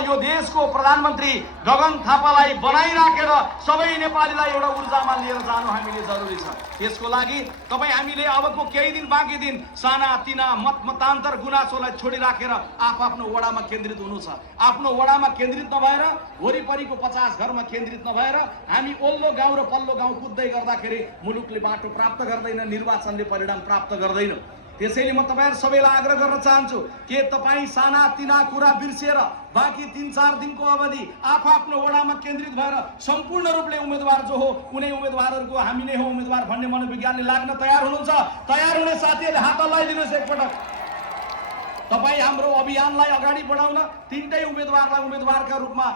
यो देशको प्रधानमन्त्री गगन थापालाई बनाइराखेर सबै नेपालीलाई एउटा ऊर्जामा लिएर जानु हामीले जरुरी छ। त्यसको लागि तपाईँ हामीले अबको केही दिन बाँकी दिन साना तिना मतान्तर गुनासोलाई छोडिराखेर आफ्नो वडामा केन्द्रित हुनु छ। आफ्नो वडामा केन्द्रित नभएर वरिपरिको 50 घरमा केन्द्रित नभएर हामी ओल्लो गाउँ र पल्लो गाउँ कुद्दै गर्दाखेरि मुलुकले बाटो प्राप्त गर्दैन, निर्वाचनले परिणाम प्राप्त गर्दैन। त्यसैले म तपाईहरु सबैलाई आग्रह गर्न चाहन्छु के तपाई साना तिना कुरा बिर्सेर बाँकी 3-4 दिनको अवधि आफ्नो वडामा केन्द्रित भएर सम्पूर्ण रूपले उम्मेदवार जो हो उनै उम्मेदवारहरुको हामी नै हो उम्मेदवार भन्ने मनोविज्ञानले लाग्न तयार हुनुहुन्छ? तयार हुने साथीहरुले हात हल्लाइदिनुस् एकपटक। तपाई हाम्रो अभियानलाई अगाडि बढाउन तीनटै उम्मेदवारलाई उम्मेदवारका रूपमा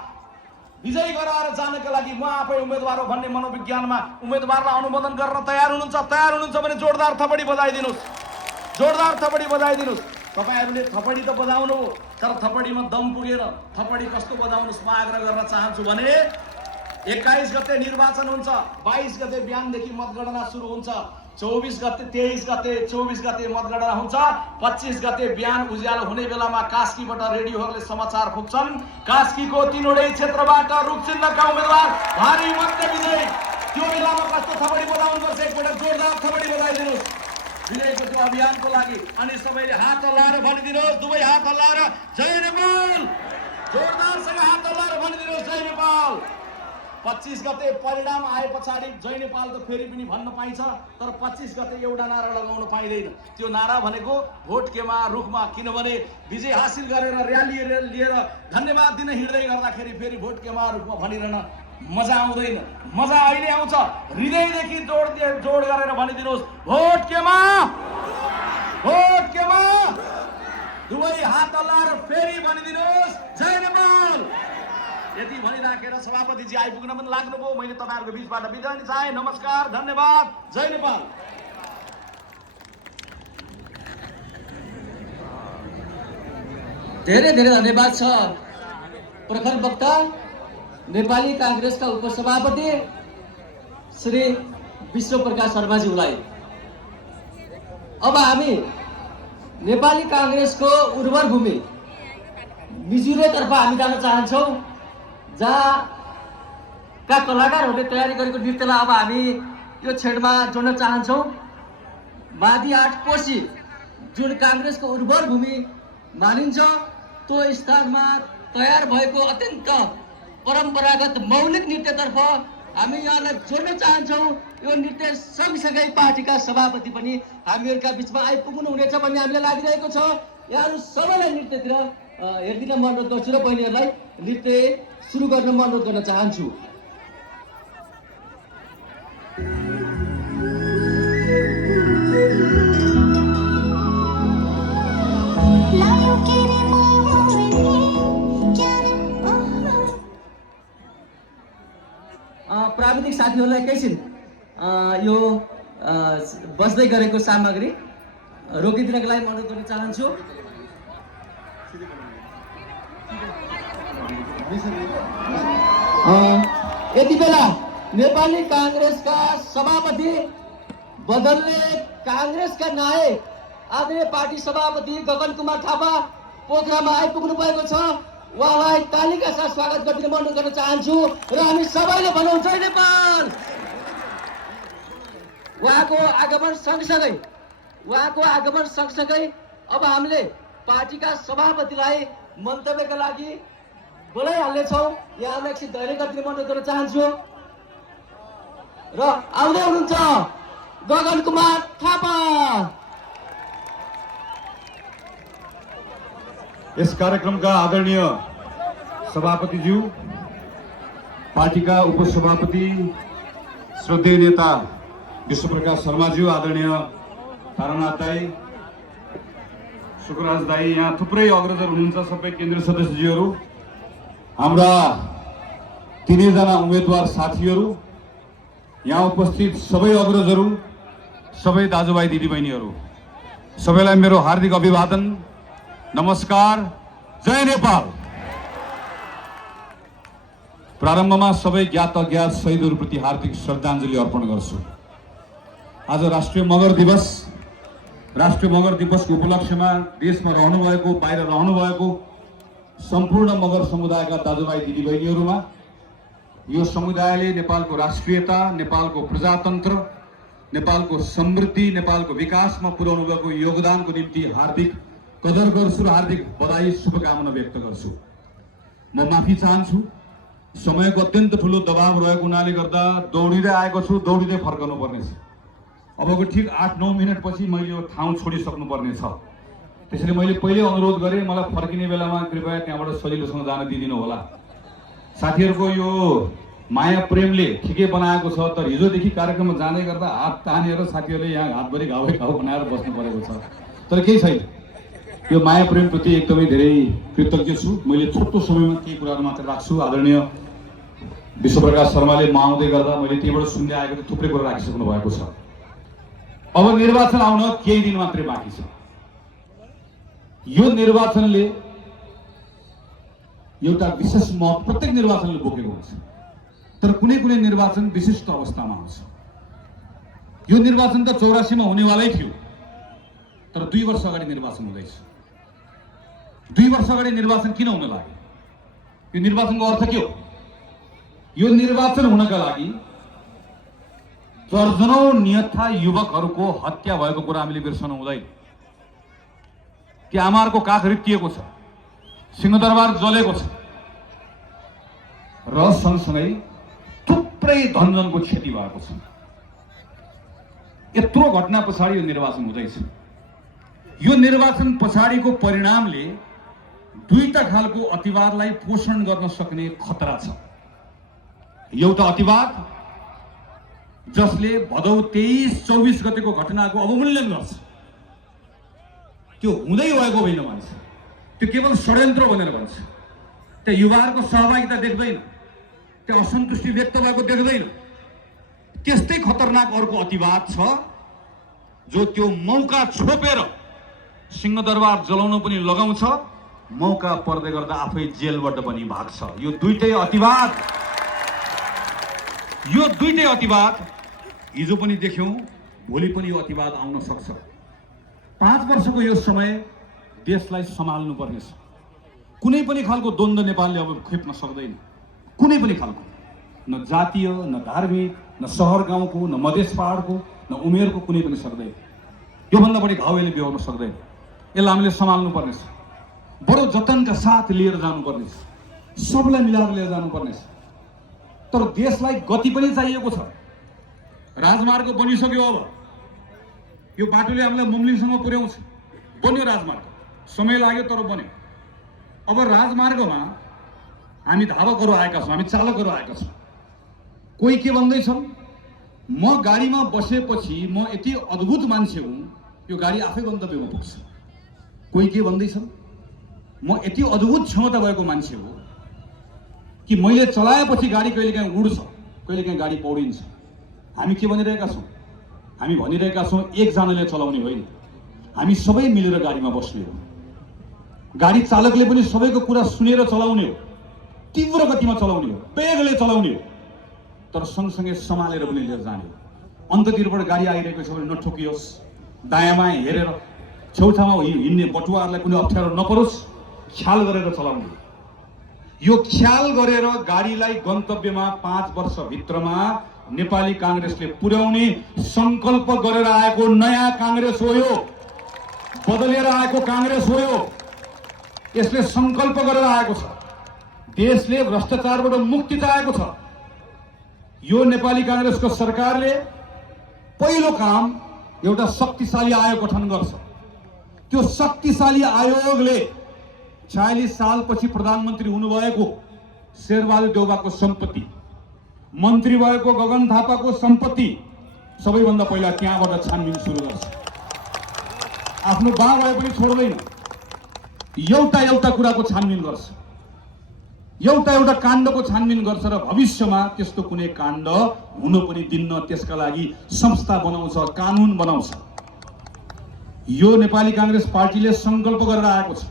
विजयी गराएर जानका लागि म आफै उम्मेदवार हो भन्ने मनोविज्ञानमा उम्मेदवारलाई अनुमोदन गर्न तयार हुनुहुन्छ? तयार हुनुहुन्छ भने जोरदार थपडी बजाइदिनुस्, जोरदार थपडी बजाइदिनुस्। तपाईहरुले थपडी त बजाउनु हो तर थपडीमा दम पुगेर थपडी कस्तो बजाउनुस् म आग्रह गर्न चाहन्छु भने 21 गते निर्वाचन हुन्छ, 22 गते बिहानदेखि मतगणना सुरु हुन्छ, 23 गते मतगणना हुन्छ, 25 गते बिहान उज्यालो हुने बेलामा कास्कीबाट रेडियोहरूले समाचार फुक्छन् कास्कीको 3वटै क्षेत्रबाट रुखचिन्हका उम्मेदवार भारी मतले विजयी। त्यो बेलामा कस्तो थपडी बजाउनुपर्छ एकपटक जोरदार थपडी बजाइदिनुस् विजयको त्यो अभियानको लागि। अनि सबैले हात हल्लाएर भनिदिनुहोस्, दुवै हात हल्लाएर जय नेपाल, जोरदारसँग हात हल्लाएर भनिदिनुहोस् जय नेपाल। 25 गते परिणाम आए पछाडि जय नेपाल त फेरि पनि भन्न पाइन्छ तर 25 गते एउटा नारा लगाउन पाइदैन। त्यो नारा भनेको भोट केमा रुखमा, किनभने विजय हासिल गरेर र्याली लिएर धन्यवाद दिन हिँड्दै गर्दाखेरि फेरि भोट केमा रुखमा भनिरहन मजा आउँदैन। मजा अहिले आउँछ हृदयदेखि जोड गरेर भनिदिनुहोस् भोट केमा, भोट केमा, दुवै हात हल्लाएर फेरि भनिदिनुहोस् जय नेपाल। यति भनिराखेर सभापतिजी आइपुग्न पनि लाग्नुभयो। मैले तपाईहरुको बीचबाट बिदा लिन चाहे। नमस्कार, धन्यवाद, जय नेपाल। धेरै धेरै धन्यवाद छ प्रखर वक्ता नेपाली कांग्रेसका उपसभापति श्री विश्वप्रकाश शर्माज्यूलाई। अब हामी नेपाली कांग्रेसको उर्वर भूमि मिजुरेतर्फ हामी जान चाहन्छौँ जहाँ का कलाकारहरूले तयारी गरेको नृत्यलाई अब हामी यो क्षेत्रमा जोड्न चाहन्छौँ। मादी 8 कोशी जुन कांग्रेसको उर्वर भूमि मानिन्छ त्यो स्थानमा तयार भएको अत्यन्त परम्परागत मौलिक नृत्यतर्फ हामी यहाँलाई जोड्न चाहन्छौँ। यो नृत्य सँगसँगै पार्टीका सभापति पनि हामीहरूका बिचमा आइपुग्नु हुनेछ भन्ने हामीलाई लागिरहेको छ। यहाँहरू सबैलाई नृत्यतिर हेरिदिन म अनुरोध गर्छु र बहिनीहरूलाई नृत्य सुरु गर्न म अनुरोध गर्न चाहन्छु। प्राविधिक साथीहरूलाई एकैछिन यो बज्दै गरेको सामग्री रोकिदिनको लागि अनुरोध गर्न चाहन्छु। यति बेला नेपाली कांग्रेसका सभापति बदल्ने कांग्रेसका नायक आदरणीय पार्टी सभापति गगन कुमार थापा पोखरामा आइपुग्नु भएको छ। उहाँलाई तालिका साथ स्वागत गरिदिन म अनुरोध गर्न चाहन्छु र हामी सबैले भनौँ जय नेपाल। उहाँको आगमन सँगसँगै अब हामीले पार्टीका सभापतिलाई मन्तव्यका लागि बोलाइहाल्नेछौँ। यहाँलाई एकछिन धैर्य गरिदिन म अनुरोध गर्न चाहन्छु र आउँदै हुनुहुन्छ गगन कुमार थापा। यस कार्यक्रमका आदरणीय सभापतिज्यू, पार्टीका उपसभापति श्रद्धेय नेता विश्वप्रकाश शर्माज्यू, आदरणीय तारानाथ दाई, सुकराज दाई, यहाँ थुप्रै अग्रजर हुनुहुन्छ, सबै केन्द्रीय सदस्यज्यूहरू, हाम्रा तीनैजना उम्मेदवार साथीहरू, यहाँ उपस्थित सबै अग्रजहरू, सबै दाजुभाइ दिदीबहिनीहरू, सबैलाई मेरो हार्दिक अभिवादन, नमस्कार, जय नेपाल। प्रारम्भमा सबै ज्ञात अज्ञात शहीदहरूप्रति हार्दिक श्रद्धाञ्जली अर्पण गर्छु। आज राष्ट्रिय मगर दिवसको उपलक्ष्यमा देशमा रहनुभएको, बाहिर रहनुभएको सम्पूर्ण मगर समुदायका दाजुभाइ दिदीबहिनीहरूमा यो समुदायले नेपालको राष्ट्रियता, नेपालको प्रजातन्त्र, नेपालको समृद्धि, नेपालको विकासमा पुर्याउनु भएको योगदानको निम्ति हार्दिक कदर गर्छु र हार्दिक बधाई शुभकामना व्यक्त गर्छु। म माफी चाहन्छु, समयको अत्यन्त ठुलो दबाव रहेको हुनाले गर्दा दौडिँदै आएको छु, दौडिँदै फर्कनु पर्नेछ। अबको ठिक 8-9 मिनटपछि मैले यो ठाउँ छोडिसक्नु पर्नेछ। त्यसैले मैले पहिले अनुरोध गरेँ, मलाई फर्किने बेलामा कृपया त्यहाँबाट सजिलोसँग जान दिदिनु होला। साथीहरूको यो माया प्रेमले ठिकै बनाएको छ, तर हिजोदेखि कार्यक्रममा जाँदै गर्दा हात तानेर साथीहरूले यहाँ हातभरि घाउ बनाएर बस्नु परेको छ। तर केही छैन, यो माया प्रेमप्रति एकदमै धेरै कृतज्ञ छु। मैले छोटो समयमा केही कुराहरू मात्र राख्छु। आदरणीय विश्वप्रकाश शर्माले म आउँदै गर्दा मैले त्यहीँबाट सुन्दै आएको थुप्रै कुरा राखिसक्नु भएको छ। अब निर्वाचन आउन केही दिन मात्रै बाँकी छ। यो निर्वाचनले एउटा विशेष महत्त्व प्रत्येक निर्वाचनले बोकेको हुन्छ, तर कुनै कुनै निर्वाचन विशिष्ट अवस्थामा आउँछ। यो निर्वाचन त 84 मा हुनेवालै थियो, तर 2 वर्ष अगाडि निर्वाचन हुँदैछ। 2 वर्ष अगाडि निर्वाचन किन हुन लाग्यो? यो निर्वाचनको अर्थ के हो? यो निर्वाचन हुनका लागि दर्जनौं निहत्था युवकहरूको हत्या भएको कुरा हामीले बिर्सनु हुँदैन। ती आमाहरूको काख रित्तिएको छ, सिंहदरबार जलेको छ र सँगसँगै थुप्रै धनजनको क्षति भएको छ। यत्रो घटना पछाडि यो निर्वाचन हुँदैछ। यो निर्वाचन पछाडिको परिणामले दुईटा खालको अतिवादलाई पोषण गर्न सक्ने खतरा छ। एउटा अतिवाद जसले भदौ 23-24 गतेको घटनाको अवमूल्यन गर्छ, त्यो हुँदै भएको होइन भन्छ, त्यो केवल षड्यन्त्र भनेर भन्छ, त्यहाँ युवाहरूको सहभागिता देख्दैन, त्यहाँ असन्तुष्टि व्यक्त भएको देख्दैन। त्यस्तै खतरनाक अर्को अतिवाद छ जो त्यो मौका छोपेर सिंहदरबार जलाउन पनि लगाउँछ, मौका पर्दै गर्दा आफै जेलबाट पनि भाग्छ। यो दुईटै अतिवाद हिजो पनि देख्यौं, भोलि पनि यो अतिवाद आउन सक्छ। 5 वर्षको यो समय देशलाई सम्हाल्नु पर्नेछ। कुनै पनि खालको द्वन्द्व नेपालले अब खेप्न सक्दैन, कुनै पनि खालको, न जातीय, न धार्मिक, न सहर गाउँको, न मधेस पहाडको, न उमेरको, कुनै पनि सक्दैन। योभन्दा बढी घाउ यसले बेहोर्न सक्दैन। यसलाई हामीले सम्हाल्नु पर्नेछ, बडो जतनका साथ लिएर जानुपर्नेछ, सबलाई मिलाएर लिएर जानुपर्नेछ। तर देशलाई गति पनि चाहिएको छ। राजमार्ग बनिसक्यो, अब यो बाटोले हामीलाई मुम्लिङसम्म पुर्याउँछ, बन्यो राजमार्ग, समय लाग्यो तर बन्यो। अब राजमार्गमा हामी धावकहरू आएका छौँ, हामी चालकहरू आएका छौँ। कोही के भन्दैछन्, म गाडीमा बसेपछि म यति अद्भुत मान्छे हुँ, यो गाडी आफै गन्तव्यमा पुग्छ। कोही के भन्दैछन्, म यति अद्भुत क्षमता भएको मान्छे हो कि मैले चलाएपछि गाडी कहिलेकाहीँ उड्छ, कहिलेकाहीँ गाडी पौडिन्छ। हामी के भनिरहेका छौँ? हामी भनिरहेका छौँ एकजनाले चलाउने होइन, हामी सबै मिलेर गाडीमा बस्ने हो। गाडी चालकले पनि सबैको कुरा सुनेर चलाउने हो, तीव्र गतिमा चलाउने हो, वेगले चलाउने हो, तर सँगसँगै सम्हालेर पनि लिएर जाने हो। अन्ततिरबाट गाडी आइरहेको छ भने नठोकियोस्, दायाँ बायाँ हेरेर, छेउछाउमा हिँड्ने बटुवाहरूलाई कुनै अप्ठ्यारो नपरोस्, ख्याल गरेर चलाउने। यो ख्याल गरेर गाडीलाई गन्तव्यमा 5 वर्षभित्रमा नेपाली कांग्रेसले पुर्याउने संकल्प गरेर आएको नयाँ कांग्रेस हो यो, बदलेर आएको कांग्रेस हो यो। यसले संकल्प गरेर आएको छ, देशले भ्रष्टाचारबाट मुक्ति चाहेको छ। यो नेपाली कांग्रेसको सरकारले पहिलो काम एउटा शक्तिशाली आयोग गठन गर्छ। त्यो शक्तिशाली आयोगले 46 सालपछि प्रधानमन्त्री हुनुभएको शेरबहादुर देउवाको सम्पत्ति, मन्त्री भएको गगन थापाको सम्पत्ति सबैभन्दा पहिला त्यहाँबाट छानबिन सुरु गर्छ। आफ्नो बा भए पनि छोड्दैन, एउटा कुराको छानबिन गर्छ, एउटा काण्डको छानबिन गर्छ र भविष्यमा त्यस्तो कुनै काण्ड हुन पनि दिन्न। त्यसका लागि संस्था बनाउँछ, कानुन बनाउँछ। यो नेपाली कांग्रेस पार्टीले संकल्प गरेर आएको छ।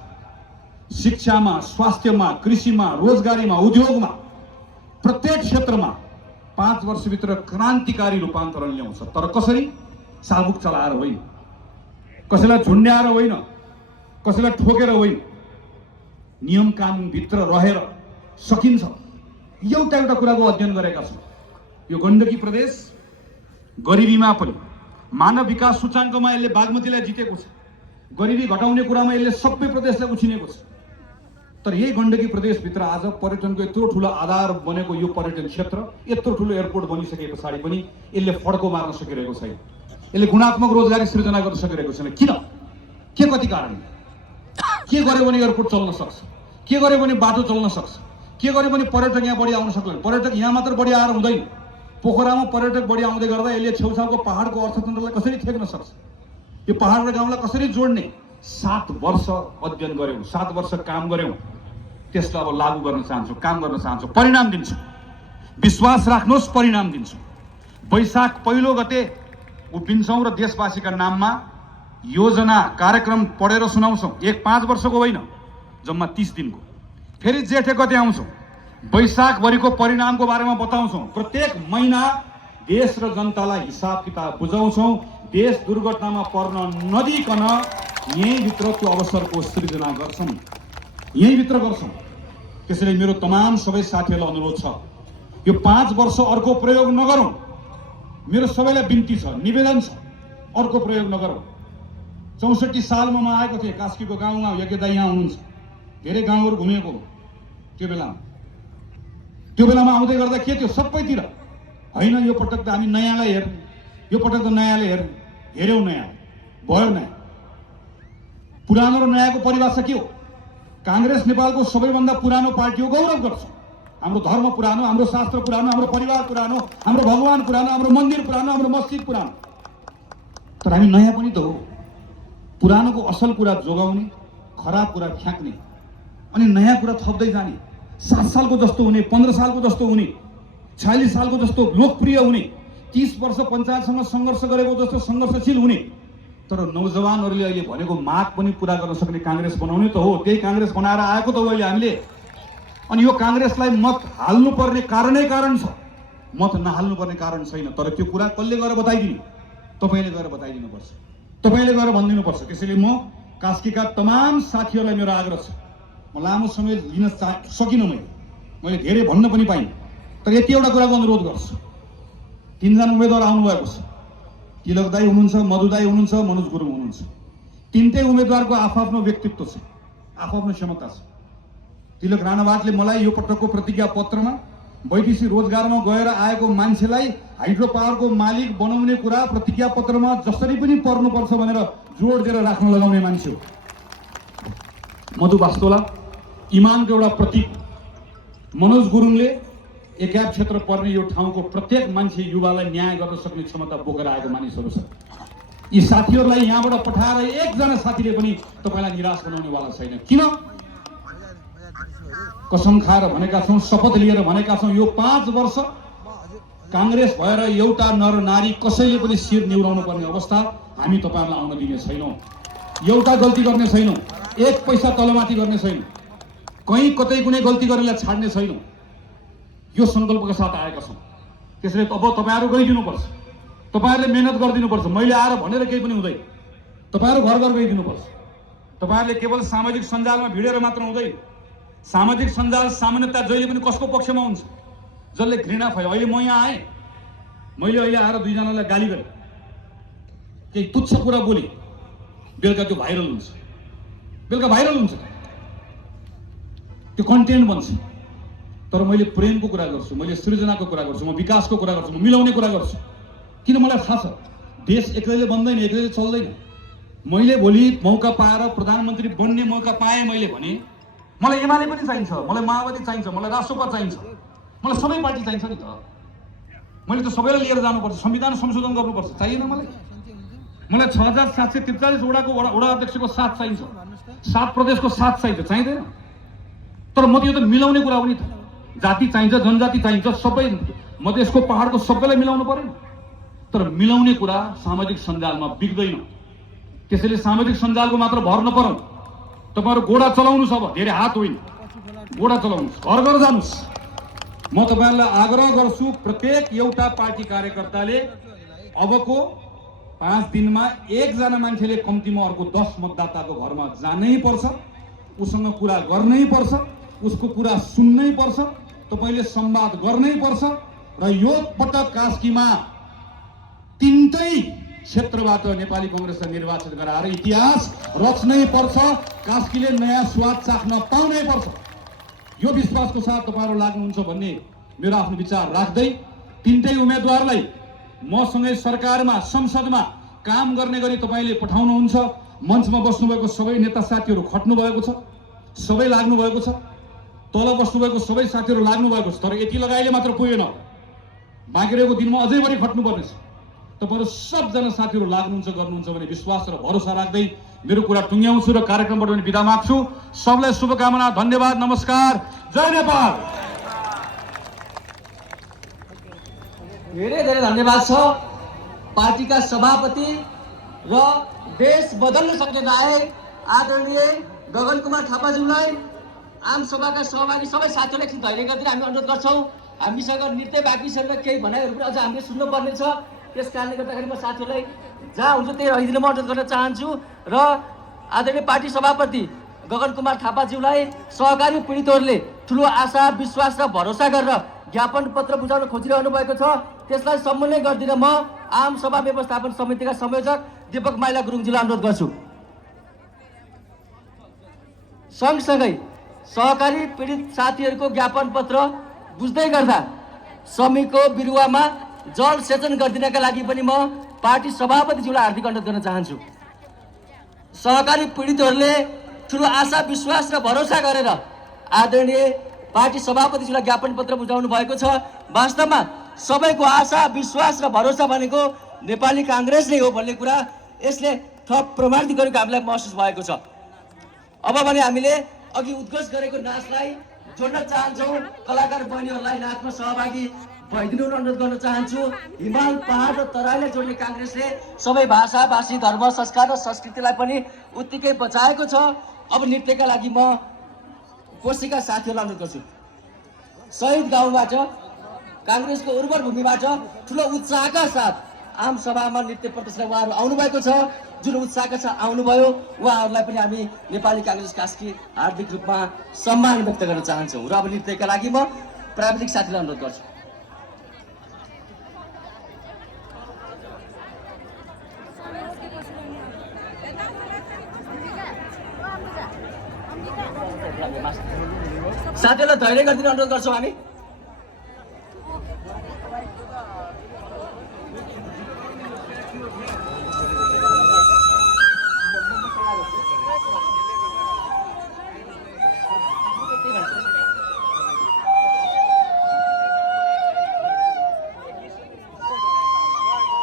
शिक्षामा, स्वास्थ्यमा, कृषिमा, रोजगारीमा, उद्योगमा, प्रत्येक क्षेत्रमा 5 वर्षभित्र क्रान्तिकारी रूपान्तरण ल्याउँछ। तर कसरी? साबुक चलाएर होइन, कसैलाई झुन्ड्याएर होइन, कसैलाई ठोकेर होइन। नियम कानुनभित्र रहेर सकिन्छ। एउटा एउटा कुराको अध्ययन गरेका छौँ। यो गण्डकी प्रदेश गरिबीमा पनि मानव विकास सूचाङ्कमा यसले बागमतीलाई जितेको छ। गरिबी घटाउने कुरामा यसले सबै प्रदेशलाई उछिनेको छ। तर यही गण्डकी प्रदेशभित्र आज पर्यटनको यत्रो ठुलो आधार बनेको यो पर्यटन क्षेत्र, यत्रो ठुलो एयरपोर्ट बनिसके पछाडि पनि यसले फड्को मार्न सकिरहेको छैन। यसले गुणात्मक रोजगारी सृजना गर्न सकिरहेको छैन। किन? के कति कारण? के गर्यो भने एयरपोर्ट चल्न सक्छ? के गर्यो भने बाटो चल्न सक्छ? के गर्यो भने पर्यटक यहाँ बढी आउन सक्दैन? पर्यटक यहाँ मात्र बढी आएर हुँदैन। पोखरामा पर्यटक बढी आउँदै गर्दा यसले छेउछाउको पहाडको अर्थतन्त्रलाई कसरी थेक्न सक्छ? यो पहाड र गाउँलाई कसरी जोड्ने? 7 वर्ष अध्ययन गर्यौँ, 7 वर्ष काम गर्यौँ। त्यसलाई अब लागू गर्न चाहन्छु, काम गर्न चाहन्छु, परिणाम दिन्छु। विश्वास राख्नुहोस्, परिणाम दिन्छु। वैशाख 1 गते उभिन्छौँ र देशवासीका नाममा योजना कार्यक्रम पढेर सुनाउँछौँ। 5 वर्षको होइन, जम्मा 30 दिनको। फेरि जेठ 1 गते आउँछौँ, वैशाखभरिको परिणामको बारेमा बताउँछौँ। प्रत्येक महिना देश र जनतालाई हिसाब किताब बुझाउँछौँ। देश दुर्घटनामा पर्न नदिकन यहीँभित्र त्यो अवसरको सृजना गर्छौँ, यहीँभित्र गर्छौँ। त्यसैले मेरो तमाम सबै साथीहरूलाई अनुरोध छ, यो 5 वर्ष अर्को प्रयोग नगरौँ। मेरो सबैलाई बिन्ती छ, निवेदन छ, अर्को प्रयोग नगरौँ। 64 सालमा म आएको थिएँ कास्कीको गाउँमा। यज्ञ दाइ यहाँ हुनुहुन्छ, धेरै गाउँहरू घुमेको त्यो बेलामा आउँदै गर्दा के थियो? सबैतिर होइन, यो पटक त हामी नयाँलाई हेर्ने, यो पटक त नयाँले हेर्ने। हेऱ्यौँ नयाँ, भयो नयाँ। पुरानो र नयाँको परिभाषा के हो? काङ्ग्रेस नेपालको सबैभन्दा पुरानो पार्टी हो, गौरव गर्छ। हाम्रो धर्म पुरानो, हाम्रो शास्त्र पुरानो, हाम्रो परिवार पुरानो, हाम्रो भगवान पुरानो, हाम्रो मन्दिर पुरानो, हाम्रो मस्जिद पुरानो। तर हामी नयाँ पनि त हो। पुरानोको असल कुरा जोगाउने, खराब कुरा फ्याँक्ने, अनि नयाँ कुरा थप्दै जाने। 7 सालको जस्तो हुने, 15 सालको जस्तो हुने, 46 सालको जस्तो लोकप्रिय हुने, 30 वर्ष पञ्चायतसँग सङ्घर्ष गरेको जस्तो सङ्घर्षशील हुने। तर नौजवानहरूले अहिले भनेको माग पनि पुरा गर्न सक्ने काङ्ग्रेस बनाउने त हो। त्यही काङ्ग्रेस बनाएर आएको त हो अहिले हामीले। अनि यो काङ्ग्रेसलाई मत हाल्नुपर्ने कारण छ, मत नहाल्नुपर्ने कारण छैन। तर त्यो कुरा कसले गएर बताइदिने? तपाईँले गएर बताइदिनुपर्छ, तपाईँले गएर भनिदिनुपर्छ। त्यसैले म कास्कीका तमाम साथीहरूलाई मेरो आग्रह छ। म लामो समय लिन सकिनँ, मैले धेरै भन्न पनि पाइनँ। तर यति एउटा कुराको अनुरोध गर्छु। 3 जना उम्मेदवार आउनुभएको छ। तिलक दाई हुनुहुन्छ, मधु दाई हुनुहुन्छ, मनोज गुरुङ हुनुहुन्छ। तिनटै उम्मेदवारको आफ्नो व्यक्तित्व छ, आफ्नो क्षमता छ। तिलक राणावाटले मलाई यो पटकको प्रतिज्ञा पत्रमा वैदेशिक रोजगारमा गएर आएको मान्छेलाई हाइड्रो पावरको मालिक बनाउने कुरा प्रतिज्ञा पत्रमा जसरी पनि पर्नुपर्छ भनेर जोड दिएर राख्न लगाउने मान्छे हो। मधु वास्तोला इमानको एउटा प्रतीक। मनोज गुरुङले एकाप क्षेत्र पर्ने यो ठाउँको प्रत्येक मान्छे युवालाई न्याय गर्न सक्ने क्षमता बोकेर आएको मानिसहरू छ। यी साथीहरूलाई यहाँबाट पठाएर एकजना साथीले पनि तपाईँलाई निराश बनाउनेवाला छैन। किन? कसम खाएर भनेका छौँ, शपथ लिएर भनेका छौँ, यो 5 वर्ष काङ्ग्रेस भएर एउटा नर नारी कसैले पनि शिर निहुराउनु पर्ने अवस्था हामी तपाईँहरूलाई आउन दिने छैनौँ। एउटा गल्ती गर्ने छैनौँ, 1 पैसा तलमाथि गर्ने छैनौँ, कहीँ कतै कुनै गल्ती गर्नेलाई छाड्ने छैनौँ। यो सङ्कल्पका साथ आएका छौँ। त्यसैले अब तपाईँहरू गइदिनुपर्छ, तपाईँहरूले मेहनत गरिदिनुपर्छ। मैले आएर भनेर केही पनि हुँदैन। तपाईँहरू घर घर गइदिनुपर्छ। तपाईँहरूले केवल सामाजिक सञ्जालमा भिडेर मात्र हुँदैन। सामाजिक सञ्जाल सामान्यतया जहिले पनि कसको पक्षमा हुन्छ? जसले घृणा भयो। अहिले म यहाँ आएँ, मैले अहिले आएर 2 जनालाई गाली गरेँ, केही तुच्छ कुरा बोलेँ, बेलुका त्यो भाइरल हुन्छ, बेलुका भाइरल हुन्छ, त्यो कन्टेन्ट बन्छ। तर मैले प्रेमको कुरा गर्छु, मैले सृजनाको कुरा गर्छु, म विकासको कुरा गर्छु, म मिलाउने कुरा गर्छु। किन? मलाई थाहा छ देश एक्लैले बन्दैन, एक्लैले चल्दैन। मैले भोलि मौका पाएर प्रधानमन्त्री बन्ने मौका पाएँ मैले भने मलाई एमाले पनि चाहिन्छ, मलाई माओवादी चाहिन्छ, मलाई रासोपा चाहिन्छ, मलाई सबै पार्टी चाहिन्छ नि त। मैले त सबैलाई लिएर जानुपर्छ, संविधान संशोधन गर्नुपर्छ। चाहिएन मलाई? मलाई 6743 वडाको वडा अध्यक्षको साथ चाहिन्छ, 7 प्रदेशको साथ चाहिन्छ, चाहिँदैन? तर म त यो त मिलाउने कुरा हो नि त। जाति चाहिन्छ, जनजाति चाहिन्छ, सबै मधेसको पहाडको सबैलाई मिलाउनु पर्यो। तर मिलाउने कुरा सामाजिक सञ्जालमा बिग्दैन। त्यसैले सामाजिक सञ्जालको मात्र भर नपरौँ। तपाईँहरू गोडा चलाउनुहोस्, अब धेरै हात होइन, गोडा चलाउनुहोस्, घर घर जानुहोस्। म तपाईँहरूलाई आग्रह गर्छु, प्रत्येक एउटा पार्टी कार्यकर्ताले अबको 5 दिनमा 1 जना मान्छेले कम्तीमा अर्को 10 मतदाताको घरमा जानै पर्छ उसँग कुरा गर्नै पर्छ, उसको कुरा सुन्नै पर्छ, तपाईँले संवाद गर्नै पर्छ र यो पटक कास्कीमा तीनटै क्षेत्रबाट नेपाली कांग्रेसलाई निर्वाचन गराएर इतिहास रच्नै पर्छ। कास्कीले नयाँ स्वाद चाख्न पाउनै पर्छ। यो विश्वासको साथ तपाईहरु लाग्नुहुन्छ भन्ने मेरो आफ्नो विचार राख्दै तीनटै उम्मेदवारलाई मसँगै सरकारमा संसदमा काम गर्ने गरी तपाईले पठाउनुहुन्छ। मञ्चमा बस्नुभएको सबै नेता साथीहरू खट्नु भएको छ, सबै लाग्नु भएको छ, तल बस्नुभएको सबै साथीहरू लाग्नु भएको छ। तर यति लगाइले मात्र पुगेन, बाँकी रहेको दिनमा अझै बढी खट्नुपर्नेछ। तपाईहरु सबजना साथीहरू लाग्नुहुन्छ गर्नुहुन्छ भने विश्वास र भरोसा राख्दै मेरो कुरा टुङ्ग्याउँछु र कार्यक्रमबाट पनि बिदा माग्छु। सबलाई शुभकामना, धन्यवाद, नमस्कार, जय नेपाल। धेरै धेरै धन्यवाद छ पार्टीका सभापति र देश बदल्न सक्ने नायक आदरणीय गगन कुमार थापाज्यूलाई, आम सभाका सहभागी सबै साथीहरूलाई एकछिन धैर्य गरिदिन हामी अनुरोध गर्छौँ। हामीसँग नृत्य बाँकी छ र केही भनाइहरू पनि अझ हामीले सुन्नुपर्ने छ। त्यस कारणले गर्दाखेरि म साथीहरूलाई जहाँ हुन्छ त्यही रहिदिन म अनुरोध गर्न चाहन्छु र आदरणीय पार्टी सभापति गगन कुमार थापाज्यूलाई सहकारी पीडितहरूले ठुलो आशा विश्वास र भरोसा गरेर ज्ञापन पत्र बुझाउन खोजिरहनु भएको छ। त्यसलाई सम्बोधन गर्दिन म आम सभा व्यवस्थापन समितिका संयोजक दीपक माइला गुरुङजीलाई अनुरोध गर्छु। सँगसँगै सहकारी पीडित साथीहरूको ज्ञापन पत्र बुझ्दै गर्दा समीको बिरुवामा जल सेचन गरिदिनका लागि पनि म पार्टी सभापतिज्यूलाई हार्दिक अनुरोध गर्न चाहन्छु। सहकारी पीडितहरूले ठुलो आशा विश्वास र भरोसा गरेर आदरणीय पार्टी सभापतिज्यूलाई ज्ञापन पत्र बुझाउनु भएको छ। वास्तवमा सबैको आशा विश्वास र भरोसा भनेको नेपाली कांग्रेस नै हो भन्ने कुरा यसले थप प्रमाणित गरेको हामीलाई महसुस भएको छ। अब भने हामीले अघि उद्घोष गरेको नाचलाई जोड्न चाहन्छौँ। कलाकार बहिनीहरूलाई नाचमा सहभागी भइदिनु अनुरोध गर्न चाहन्छु। हिमाल पहाड र तराईलाई जोड्ने कांग्रेसले सबै भाषा भाषी धर्म संस्कार र संस्कृतिलाई पनि उत्तिकै बचाएको छ। अब नृत्यका लागि म कोशीका साथीहरूलाई अनुरोध गर्छु। शहीद गाउँबाट कांग्रेसको उर्वर भूमिबाट ठुलो उत्साहका साथ आम सभामा नृत्य प्रदर्शन उहाँहरू आउनुभएको छ। जुन उत्साहका साथ आउनुभयो उहाँहरूलाई पनि हामी नेपाली कांग्रेस कास्की हार्दिक रूपमा सम्मान व्यक्त गर्न चाहन्छौँ। र अब नृत्यका लागि म प्राविधिक साथीलाई अनुरोध गर्छु। साथीहरूलाई धैर्य गरिदिन अनुरोध गर्छौँ हामी।